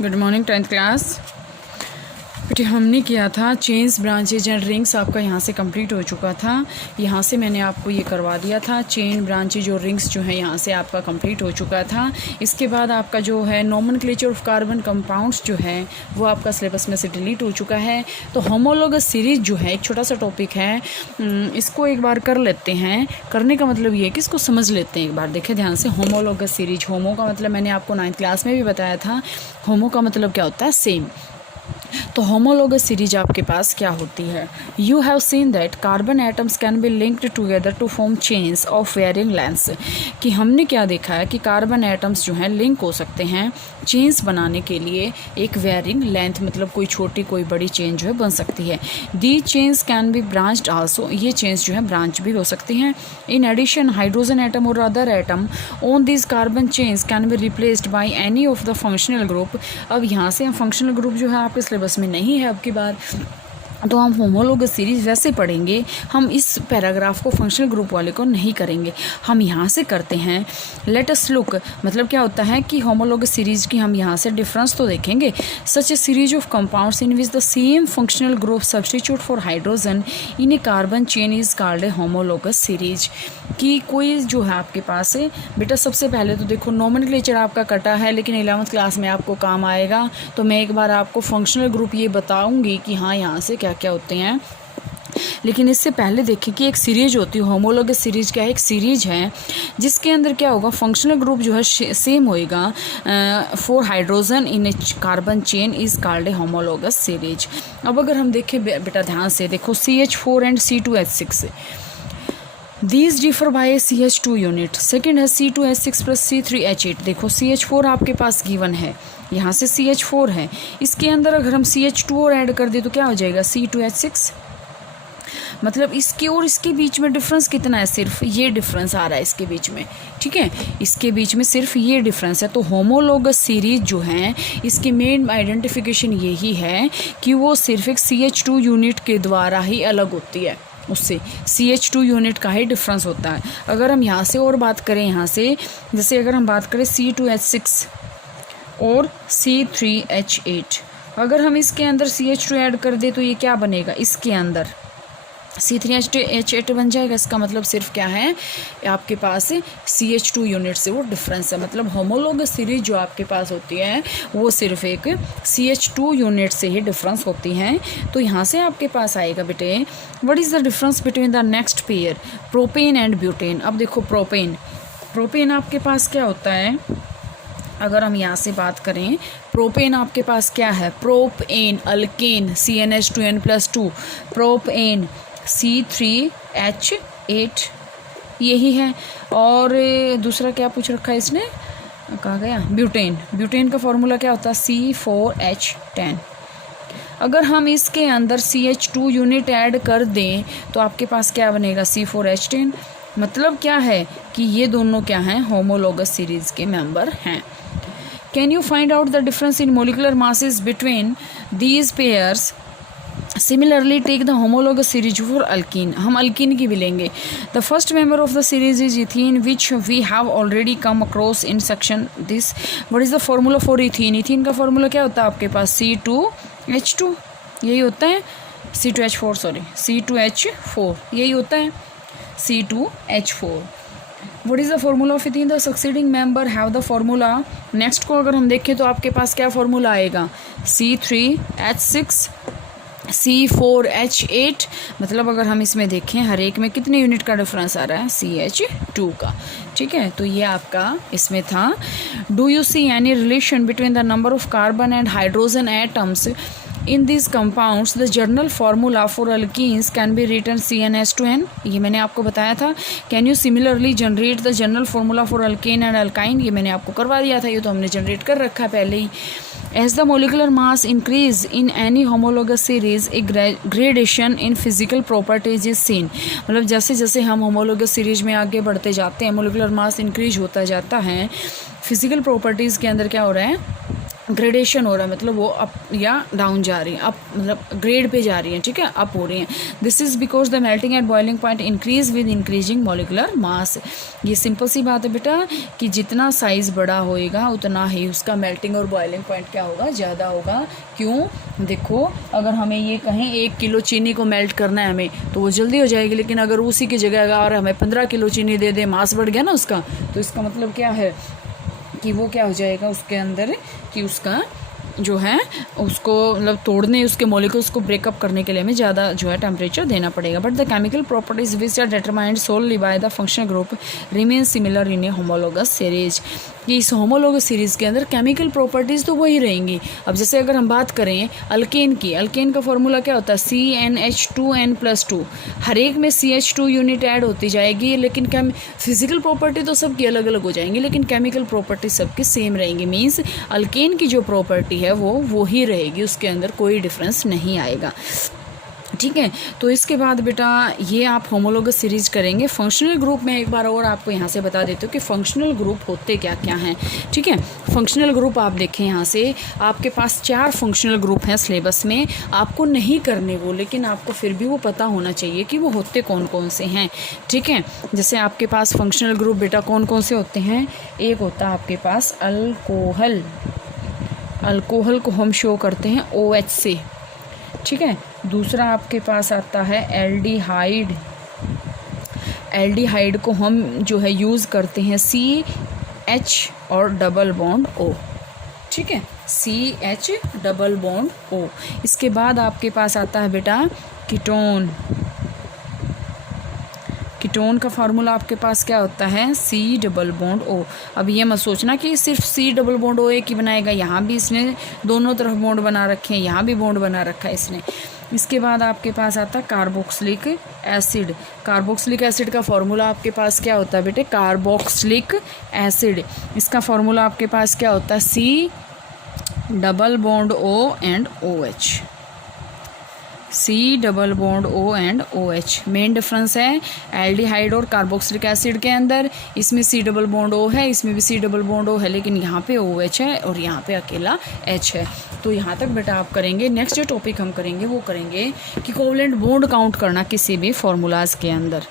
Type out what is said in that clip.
Good morning 10th class. बेटे हमने किया था चेन्स ब्रांचेज एंड रिंग्स, आपका यहाँ से कंप्लीट हो चुका था। यहाँ से मैंने आपको ये करवा दिया था, चेन ब्रांचेज और रिंग्स जो है यहाँ से आपका कंप्लीट हो चुका था। इसके बाद आपका जो है नोमेनक्लेचर ऑफ कार्बन कंपाउंड्स जो है वो आपका सिलेबस में से डिलीट हो चुका है। तो होमोलोगस सीरीज जो है एक छोटा सा टॉपिक है, इसको एक बार कर लेते हैं। करने का मतलब ये है कि इसको समझ लेते हैं एक बार। देखें ध्यान से, होमोलोगस सीरीज, होमो का मतलब मैंने आपको 9th क्लास में भी बताया था। होमो का मतलब क्या होता है? सेम। तो होमोलोगस सीरीज आपके पास क्या होती है? You have seen that carbon atoms can be linked together to form chains of varying lengths. कि हमने क्या देखा है कि कार्बन एटम्स जो हैं लिंक हो सकते हैं चेन्स बनाने के लिए एक वेरिंग लेंथ, मतलब कोई छोटी कोई बड़ी चेन जो है बन सकती है। The chains can be branched also, ये चेन्स जो है ब्रांच भी हो सकती हैं। इन एडिशन हाइड्रोजन एटम और other atom on this carbon chains can be replaced by any of the functional group. अब यहाँ से हम फंक्शनल ग्रुप जो है आपके सिलेबस में नहीं है अब की बार, तो हम होमोलोगस सीरीज वैसे पढ़ेंगे। हम इस पैराग्राफ को फंक्शनल ग्रुप वाले को नहीं करेंगे, हम यहाँ से करते हैं। लेट अस लुक, मतलब क्या होता है कि होमोलोगस सीरीज की हम यहाँ से डिफरेंस तो देखेंगे। Such a series of compounds in which the same functional group substitute for hydrogen in a carbon chain is called a homologous series. कि कोई जो है आपके पास है बेटा, सबसे पहले तो देखो नोमेनक्लेचर आपका कटा है, लेकिन 11th क्लास में आपको काम आएगा। तो मैं एक बार आपको फंक्शनल ग्रुप ये बताऊंगी कि हाँ यहाँ से क्या क्या होते हैं। लेकिन इससे पहले देखें कि एक सीरीज होती है होमोलोगस सीरीज, क्या है? एक सीरीज है जिसके अंदर क्या होगा, फंक्शनल ग्रुप जो है सेम होएगा। For hydrogen in a carbon chain is called a homologous series. अब अगर हम देखें बेटा ध्यान से देखो, CH4 and C2H6, These differ by a CH2 unit. Second है C2H6 plus C3H8। देखो CH4 आपके पास गिवन है, यहाँ से CH4 है, इसके अंदर अगर हम CH2 और ऐड कर दे तो क्या हो जाएगा? C2H6। मतलब इसके और इसके बीच में डिफरेंस कितना है? सिर्फ ये डिफरेंस आ रहा है इसके बीच में, ठीक है, इसके बीच में सिर्फ ये डिफरेंस है। तो होमोलोगस सीरीज जो है इसकी मेन आइडेंटिफिकेशन यही है कि वो सिर्फ एक CH2 यूनिट के द्वारा ही अलग होती है, उससे CH2 यूनिट का ही डिफरेंस होता है। अगर हम यहाँ से और बात करें, यहाँ से जैसे अगर हम बात करें C2H6 और C3H8, अगर हम इसके अंदर CH2 ऐड कर दे तो ये क्या बनेगा? इसके अंदर C3H8 बन जाएगा। इसका मतलब सिर्फ क्या है, आपके पास CH2 यूनिट से वो डिफरेंस है। मतलब होमोलोगस सीरीज जो आपके पास होती है वो सिर्फ एक CH2 यूनिट से ही डिफरेंस होती हैं। तो यहाँ से आपके पास आएगा बेटे, what is the difference between the next pair propane and butane. अब देखो प्रोपेन आपके पास क्या होता है? अगर हम यहाँ से बात करें, प्रोपेन आपके पास क्या है? Propane alkane CnH2n+2, propane C3H8 यही है। और दूसरा क्या पूछ रखा है इसने, कहाँ गया? ब्यूटेन का फॉर्मूला क्या होता है? C4H10। अगर हम इसके अंदर CH2 यूनिट ऐड कर दें तो आपके पास क्या बनेगा? C4H10। मतलब क्या है कि ये दोनों क्या हैं? होमोलोगस सीरीज के मेंबर हैं। Can you find out the difference in molecular masses between these pairs? Similarly take the homologous series for alkene. हम अल्कीन की भी लेंगे। The first member of the series is ethene which we have already come across in section this. What is the formula for ethene? Ethene का formula क्या होता है आपके पास? C2H2 यही होता है, C2H4 यही होता है, C2H4। What is the formula of ethene? The succeeding member have the formula। Next को अगर हम देखें तो आपके पास क्या फॉर्मूला आएगा? C3H6 C4H8। मतलब अगर हम इसमें देखें हर एक में कितने यूनिट का डिफरेंस आ रहा है? CH2 का, ठीक है। तो ये आपका इसमें था। Do you see any relation between the number of carbon and hydrogen atoms in this compounds? The general formula for alkenes can be written CnH2n। ये मैंने आपको बताया था। Can you similarly generate the general formula for alkane and alkyne? ये मैंने आपको करवा दिया था, ये तो हमने जनरेट कर रखा है पहले ही। As the molecular mass increase in any homologous series, a gradation in physical properties is seen। मतलब जैसे जैसे हम homologous series में आगे बढ़ते जाते हैं, molecular mass increase होता जाता है, फिजिकल प्रॉपर्टीज़ के अंदर क्या हो रहा है? ग्रेडेशन हो रहा है, मतलब वो अप या डाउन जा रही है, अप मतलब ग्रेड पे जा रही है, ठीक है, अप हो रही हैं। This is because the melting at boiling point increase with increasing molecular mass. ये सिंपल सी बात है बेटा कि जितना साइज़ बड़ा होएगा उतना ही उसका मेल्टिंग और बॉइलिंग पॉइंट क्या होगा, ज़्यादा होगा। क्यों? देखो, अगर हमें ये कहें 1 किलो चीनी को मेल्ट करना है हमें, तो वो जल्दी हो जाएगी, लेकिन अगर उसी की जगह अगर हमें 15 किलो चीनी दे दे, मास बढ़ गया ना उसका, तो इसका मतलब क्या है कि वो क्या हो जाएगा उसके अंदर कि उसका जो है उसको मतलब तोड़ने, उसके मॉलिक्यूल्स को ब्रेकअप करने के लिए हमें ज़्यादा जो है टेम्परेचर देना पड़ेगा। But the chemical properties which are determined solely by the functional group remain similar in a homologous series. कि इस होमोलोगस सीरीज़ के अंदर केमिकल प्रॉपर्टीज़ तो वही रहेंगी। अब जैसे अगर हम बात करें अल्केन की, अल्केन का फॉर्मूला क्या होता है, CnH2n+2। हर एक में CH2 यूनिट ऐड होती जाएगी, लेकिन फिजिकल प्रॉपर्टी तो सबकी अलग अलग हो जाएंगी, लेकिन केमिकल प्रॉपर्टी सबकी सेम रहेंगी। मीन्स अल्केन की जो प्रॉपर्टी है वो ही रहेगी, उसके अंदर कोई डिफरेंस नहीं आएगा, ठीक है। तो इसके बाद बेटा ये आप होमोलोगस सीरीज करेंगे। फंक्शनल ग्रुप में एक बार और आपको यहाँ से बता देते हो कि फंक्शनल ग्रुप होते क्या क्या हैं, ठीक है। फंक्शनल ग्रुप आप देखें, यहाँ से आपके पास 4 फंक्शनल ग्रुप हैं सिलेबस में, आपको नहीं करने वो, लेकिन आपको फिर भी वो पता होना चाहिए कि वो होते कौन कौन से हैं, ठीक है। जैसे आपके पास फंक्शनल ग्रुप बेटा कौन कौन से होते हैं, एक होता है आपके पास अल्कोहल, अल्कोहल को हम शो करते हैं OH से, ठीक है। दूसरा आपके पास आता है एल्डिहाइड, एल्डिहाइड को हम जो है यूज़ करते हैं CH और डबल बॉन्ड O, ठीक है, CH डबल बॉन्ड O। इसके बाद आपके पास आता है बेटा कीटोन, कीटोन का फार्मूला आपके पास क्या होता है, C डबल बॉन्ड O। अब ये मत सोचना कि सिर्फ C डबल बॉन्ड O एक ही बनाएगा, यहाँ भी इसने दोनों तरफ बॉन्ड बना रखे हैं, यहाँ भी बॉन्ड बना रखा है इसने। इसके बाद आपके पास आता है कार्बोक्सिलिक एसिड, कार्बोक्सिलिक एसिड का फार्मूला आपके पास क्या होता है बेटे, कार्बोक्सिलिक एसिड। इसका फार्मूला आपके पास क्या होता है, C double bond O and OH, C double bond O and OH। Main difference है एल्डिहाइड और कार्बोक्सिलिक एसिड के अंदर, इसमें C डबल बॉन्ड O है, इसमें भी C डबल बॉन्ड O है, लेकिन यहाँ पे OH है और यहाँ पे अकेला H है। तो यहाँ तक बेटा आप करेंगे। नेक्स्ट जो टॉपिक हम करेंगे वो करेंगे कि कोवलेंट बॉन्ड काउंट करना किसी भी फॉर्मूलाज के अंदर।